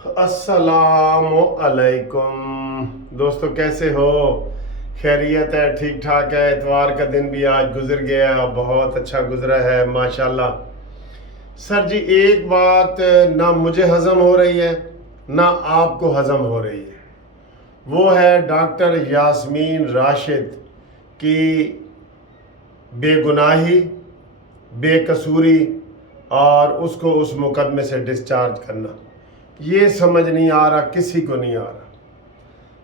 अस्सलाम अलैकुम दोस्तों, कैसे हो? खैरियत है? ठीक ठाक है? इतवार का दिन भी आज गुजर गया, बहुत अच्छा गुजरा है माशाल्लाह। सर जी, एक बात ना मुझे हजम हो रही है ना आपको हजम हो रही है। वो है डॉक्टर यास्मीन राशिद की बेगुनाही, बेकसूरी और उसको उस मुकदमे से डिस्चार्ज करना। ये समझ नहीं आ रहा, किसी को नहीं आ रहा।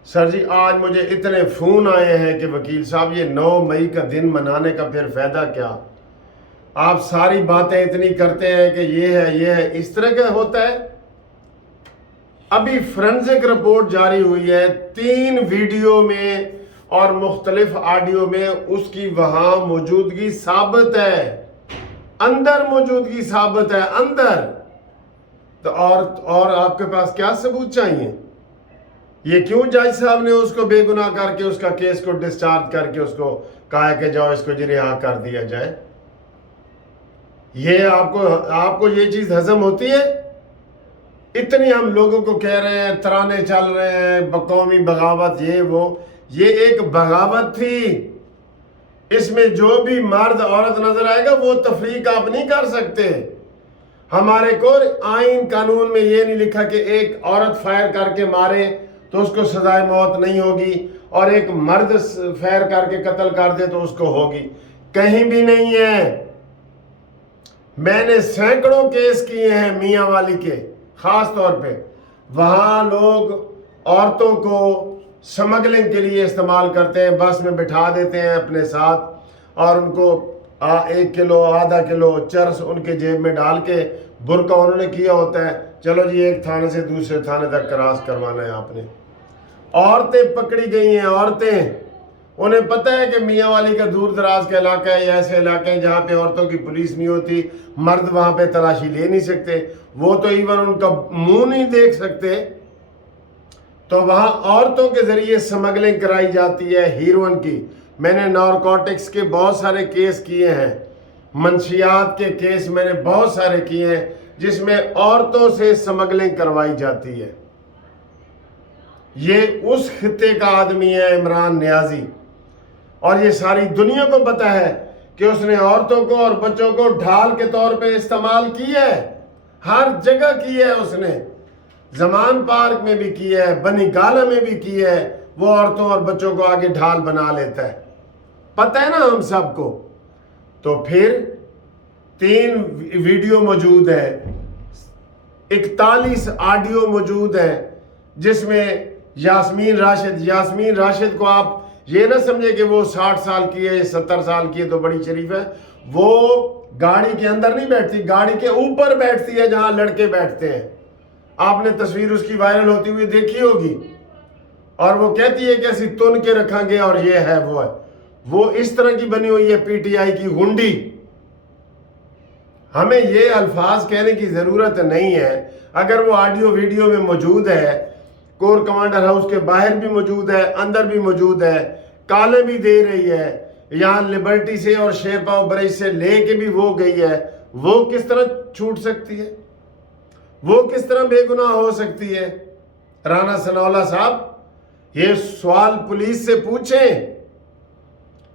सर जी, आज मुझे इतने फ़ोन आए हैं कि वकील साहब ये 9 मई का दिन मनाने का फिर फ़ायदा क्या? आप सारी बातें इतनी करते हैं कि ये है, इस तरह का होता है। अभी फोरेंसिक रिपोर्ट जारी हुई है, 3 वीडियो में और मुख्तलिफ ऑडियो में उसकी वहाँ मौजूदगी साबित है, अंदर मौजूदगी साबित है, अंदर। तो और आपके पास क्या सबूत चाहिए? ये क्यों जज साहब ने उसको बेगुनाह करके उसका केस को डिस्चार्ज करके उसको कहा कि जाओ इसको जी रिहा कर दिया जाए? ये आपको ये चीज हजम होती है? इतनी हम लोगों को कह रहे हैं, तराने चल रहे हैं, कौमी बगावत, ये वो। ये एक बगावत थी। इसमें जो भी मर्द औरत नजर आएगा वो तफरीक आप नहीं कर सकते। हमारे को आइन कानून में ये नहीं लिखा कि एक औरत फायर करके मारे तो उसको सजाए मौत नहीं होगी और एक मर्द फायर करके कत्ल कर दे तो उसको होगी। कहीं भी नहीं है। मैंने सैकड़ों केस किए हैं मियाँ वाली के, खास तौर पे वहाँ लोग औरतों को स्मगलिंग के लिए इस्तेमाल करते हैं, बस में बिठा देते हैं अपने साथ और उनको 1 किलो आधा किलो चरस उनके जेब में डाल के, बुर्का उन्होंने किया होता है, चलो जी एक थाने से दूसरे थाने तक क्रॉस करवाना है आपने। औरतें पकड़ी गई हैं, औरतें। उन्हें पता है कि मियाँ वाली का दूर दराज का इलाका है, ऐसे इलाके हैं जहाँ पे औरतों की पुलिस नहीं होती, मर्द वहाँ पे तलाशी ले नहीं सकते, वो तो इवन उनका मुंह नहीं देख सकते। तो वहाँ औरतों के जरिए स्मगलिंग कराई जाती है हीरोइन की। मैंने नारकोटिक्स के बहुत सारे केस किए हैं, मंशियात के केस मैंने बहुत सारे किए हैं जिसमें औरतों से स्मगलिंग करवाई जाती है। ये उस खित्ते का आदमी है इमरान नियाजी, और ये सारी दुनिया को पता है कि उसने औरतों को और बच्चों को ढाल के तौर पे इस्तेमाल किया है। हर जगह किया है उसने, जमान पार्क में भी किया है, बनी गाला में भी किया है। वो औरतों और बच्चों को आगे ढाल बना लेता है, पता है ना हम सबको। तो फिर 3 वीडियो मौजूद है, 41 ऑडियो मौजूद है जिसमें यास्मीन राशिद को आप ये ना समझे कि वो 60 साल की है, 70 साल की है तो बड़ी शरीफ है। वो गाड़ी के अंदर नहीं बैठती, गाड़ी के ऊपर बैठती है जहां लड़के बैठते हैं। आपने तस्वीर उसकी वायरल होती हुई देखी होगी। और वो कहती है कि ऐसी तुन के रखेंगे और ये है वो है। वो इस तरह की बनी हुई है पीटीआई की गुंडी। हमें ये अल्फाज कहने की जरूरत नहीं है। अगर वो ऑडियो वीडियो में मौजूद है, कोर कमांडर हाउस के बाहर भी मौजूद है, अंदर भी मौजूद है, काले भी दे रही है, यहाँ लिबर्टी से और शेरपाव बरेज से लेके भी वो गई है, वो किस तरह छूट सकती है? वो किस तरह बेगुनाह हो सकती है? राना सनाउल्लाह साहब, ये सवाल पुलिस से पूछें।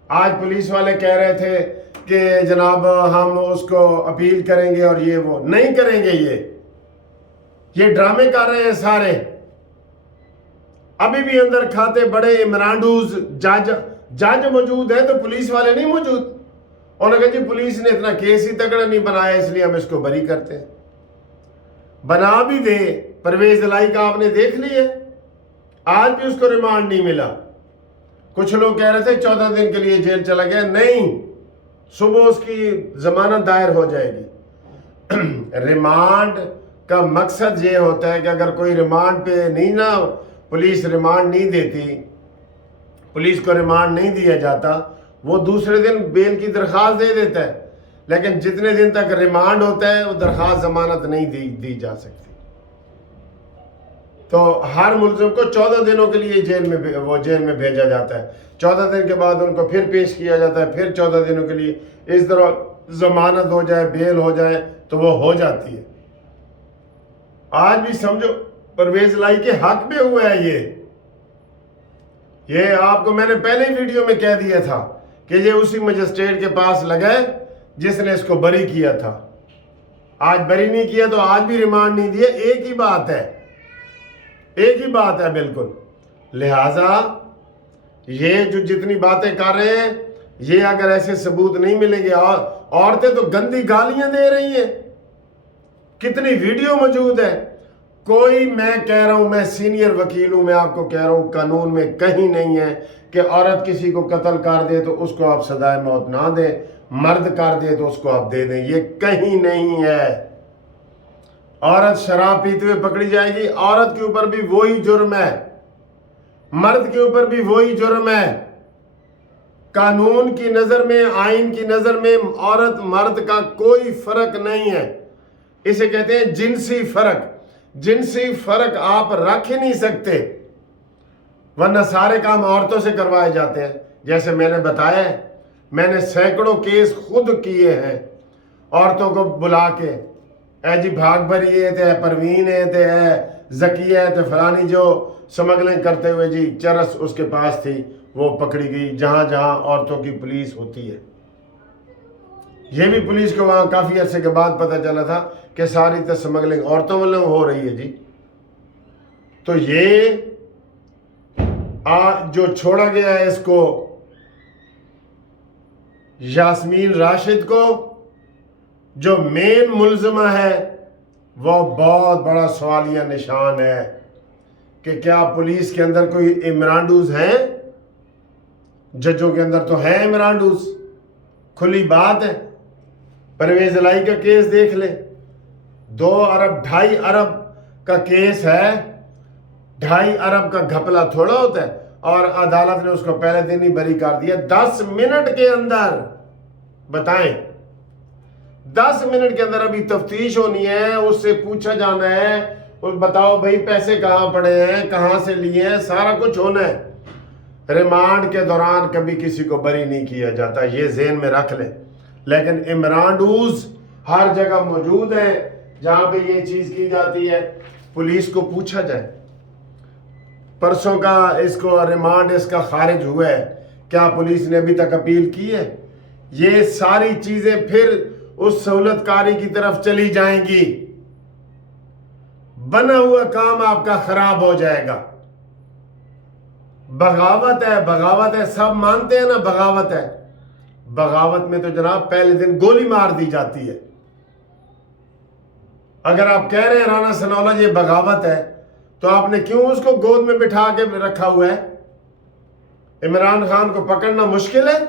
आज पुलिस वाले कह रहे थे कि जनाब हम उसको अपील करेंगे और ये वो नहीं करेंगे। ये ड्रामे कर रहे हैं सारे। अभी भी अंदर खाते बड़े इमरानडूज जज मौजूद है तो पुलिस वाले नहीं मौजूद। उन्होंने कहा जी पुलिस ने इतना केस ही तगड़ा नहीं बनाया इसलिए हम इसको बरी करते हैं। बना भी दे, परवेज इलाही का आपने देख लिया, आज भी उसको रिमांड नहीं मिला। कुछ लोग कह रहे थे 14 दिन के लिए जेल चला गया, नहीं, सुबह उसकी जमानत दायर हो जाएगी। रिमांड का मकसद ये होता है कि अगर कोई रिमांड पे नहीं ना, पुलिस रिमांड नहीं देती, पुलिस को रिमांड नहीं दिया जाता, वो दूसरे दिन बेल की दरख्वास्त दे देता है। लेकिन जितने दिन तक रिमांड होता है वो दरख्वास्त जमानत नहीं दी जा सकती। तो हर मुलजिम को 14 दिनों के लिए जेल में भेजा जाता है। 14 दिन के बाद उनको फिर पेश किया जाता है, फिर 14 दिनों के लिए। इस तरह जमानत हो जाए, बेल हो जाए तो वो हो जाती है। आज भी समझो परवेज लाई के हक में हुआ है। ये आपको मैंने पहले ही वीडियो में कह दिया था कि ये उसी मजिस्ट्रेट के पास लगा जिसने इसको बरी किया था। आज बरी नहीं किया तो आज भी रिमांड नहीं दिया। एक ही बात है, एक ही बात है बिल्कुल। लिहाजा ये जो जितनी बातें कर रहे हैं, ये अगर ऐसे सबूत नहीं मिलेंगे, और औरतें तो गंदी गालियां दे रही हैं, कितनी वीडियो मौजूद है। कोई, मैं कह रहा हूं, मैं सीनियर वकील हूं, मैं आपको कह रहा हूं कानून में कहीं नहीं है कि औरत किसी को कत्ल कर दे तो उसको आप सजाए मौत ना दें, मर्द कर दे तो उसको आप दे दें, ये कहीं नहीं है। औरत शराब पीते हुए पकड़ी जाएगी, औरत के ऊपर भी वही जुर्म है, मर्द के ऊपर भी वही जुर्म है। कानून की नजर में, आइन की नजर में औरत मर्द का कोई फर्क नहीं है। इसे कहते हैं जिनसी फर्क। जिनसी फर्क आप रख ही नहीं सकते, वरना सारे काम औरतों से करवाए जाते हैं। जैसे मैंने बताया, मैंने सैकड़ों केस खुद किए हैं औरतों को बुला के, ए जी भाग भरी है थे, परवीन है थे, जकिया है थे, फलानी जो स्मगलिंग करते हुए जी चरस उसके पास थी, वो पकड़ी गई। जहां जहां औरतों की पुलिस होती है, ये भी पुलिस को वहां काफी अरसे के बाद पता चला था कि सारी तो स्मगलिंग औरतों वालों हो रही है जी। तो ये जो छोड़ा गया है इसको, यास्मीन राशिद को, जो मेन मुलजमा है, वो बहुत बड़ा सवालिया निशान है कि क्या पुलिस के अंदर कोई इमरानडूज हैं? जजों के अंदर तो है इमरानडूज, खुली बात है। परवेज लाई का केस देख ले, 2 अरब 2.5 अरब का केस है, 2.5 अरब का घपला थोड़ा होता है, और अदालत ने उसको पहले दिन ही बरी कर दिया 10 मिनट के अंदर। बताएं, 10 मिनट के अंदर अभी तफ्तीश होनी है, उससे पूछा जाना है, और बताओ भाई पैसे कहाँ पड़े हैं, कहाँ से लिए हैं, सारा कुछ होना है। रिमांड के दौरान कभी किसी को बरी नहीं किया जाता, ये ज़हन में रख ले। लेकिन इमरानडूज हर जगह मौजूद है जहां पे ये चीज की जाती है। पुलिस को पूछा जाए, परसों का इसको रिमांड इसका खारिज हुआ है, क्या पुलिस ने अभी तक अपील की है? ये सारी चीजें फिर उस सहूलतकारी की तरफ चली जाएंगी, बना हुआ काम आपका खराब हो जाएगा। बगावत है, बगावत है, सब मानते हैं ना बगावत है। बगावत में तो जनाब पहले दिन गोली मार दी जाती है। अगर आप कह रहे हैं राणा सनौला ये बगावत है, तो आपने क्यों उसको गोद में बिठा के रखा हुआ है? इमरान खान को पकड़ना मुश्किल है,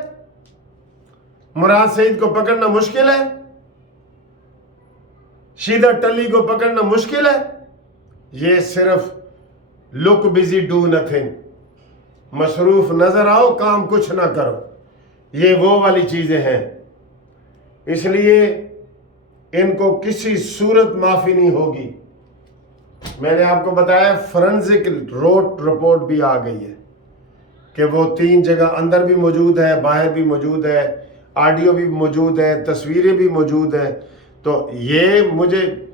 मुराद सईद को पकड़ना मुश्किल है, शीदा टली को पकड़ना मुश्किल है। ये सिर्फ लुक बिजी डू नथिंग, मसरूफ नजर आओ काम कुछ ना करो, ये वो वाली चीजें हैं। इसलिए इनको किसी सूरत माफी नहीं होगी। मैंने आपको बताया फोरेंसिक रिपोर्ट भी आ गई है कि वो 3 जगह अंदर भी मौजूद है, बाहर भी मौजूद है, ऑडियो भी मौजूद है, तस्वीरें भी मौजूद है। तो ये मुझे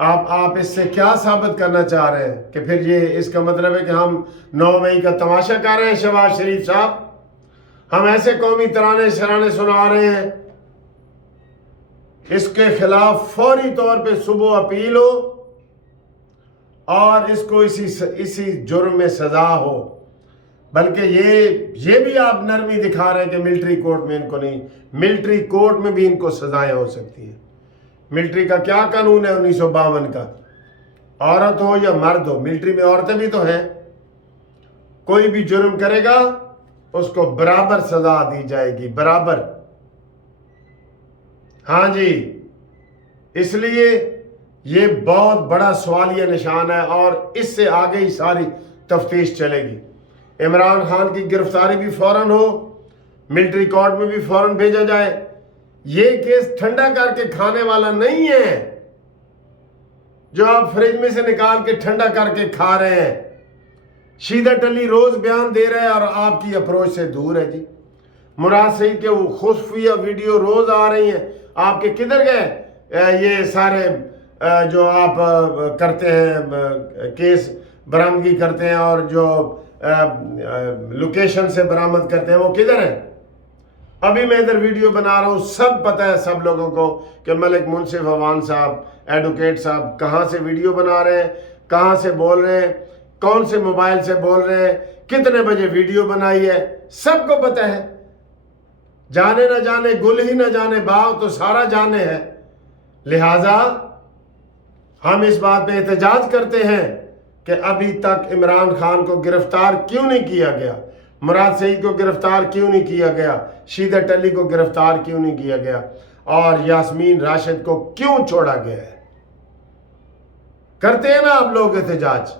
आप इससे क्या साबित करना चाह रहे हैं कि फिर ये इसका मतलब है कि हम 9 मई का तमाशा कर रहे हैं? शहबाज शरीफ साहब, हम ऐसे कौमी तराने शराने सुना रहे हैं, इसके खिलाफ फौरी तौर पे सुबह अपील हो और इसको इसी जुर्म में सजा हो। बल्कि ये भी आप नरमी दिखा रहे हैं कि मिलिट्री कोर्ट में इनको नहीं, मिलिट्री कोर्ट में भी इनको सजाएं हो सकती हैं। मिलिट्री का क्या कानून है 1952 का? औरत हो या मर्द हो, मिलिट्री में औरतें भी तो हैं। कोई भी जुर्म करेगा उसको बराबर सजा दी जाएगी, बराबर। हाँ जी, इसलिए ये बहुत बड़ा सवालिया निशान है और इससे आगे ही सारी तफ्तीश चलेगी। इमरान खान की गिरफ्तारी भी फौरन हो, मिलिट्री कोर्ट में भी फौरन भेजा जाए। ये केस ठंडा करके खाने वाला नहीं है जो आप फ्रिज में से निकाल के ठंडा करके खा रहे हैं। शीदा टली रोज बयान दे रहे हैं और आपकी अप्रोच से दूर है जी। मुराद सईद के वो खुफिया वीडियो रोज आ रही हैं, आपके किधर गए ये सारे جو آپ کرتے ہیں کیس برآمدگی کرتے ہیں اور جو لوکیشن سے برآمد کرتے ہیں وہ کدھر ہیں؟ ابھی میں ادھر ویڈیو بنا رہا ہوں، سب پتہ ہے سب لوگوں کو کہ ملک منصف عوان صاحب، ایڈوکیٹ صاحب کہاں سے ویڈیو بنا رہے ہیں، کہاں سے بول رہے ہیں، کون سے موبائل سے بول رہے ہیں، کتنے بجے ویڈیو بنائی ہے، سب کو پتہ ہے۔ جانے نہ جانے گل ہی نہ جانے باغ تو سارا جانے ہے۔ لہٰذا ہم اس بات پہ احتجاج کرتے ہیں کہ ابھی تک عمران خان کو گرفتار کیوں نہیں کیا گیا، مراد سعید کو گرفتار کیوں نہیں کیا گیا، شیدت علی کو گرفتار کیوں نہیں کیا گیا، اور یاسمین راشد کو کیوں چھوڑا گیا ہے؟ کرتے ہیں نا آپ لوگ احتجاج؟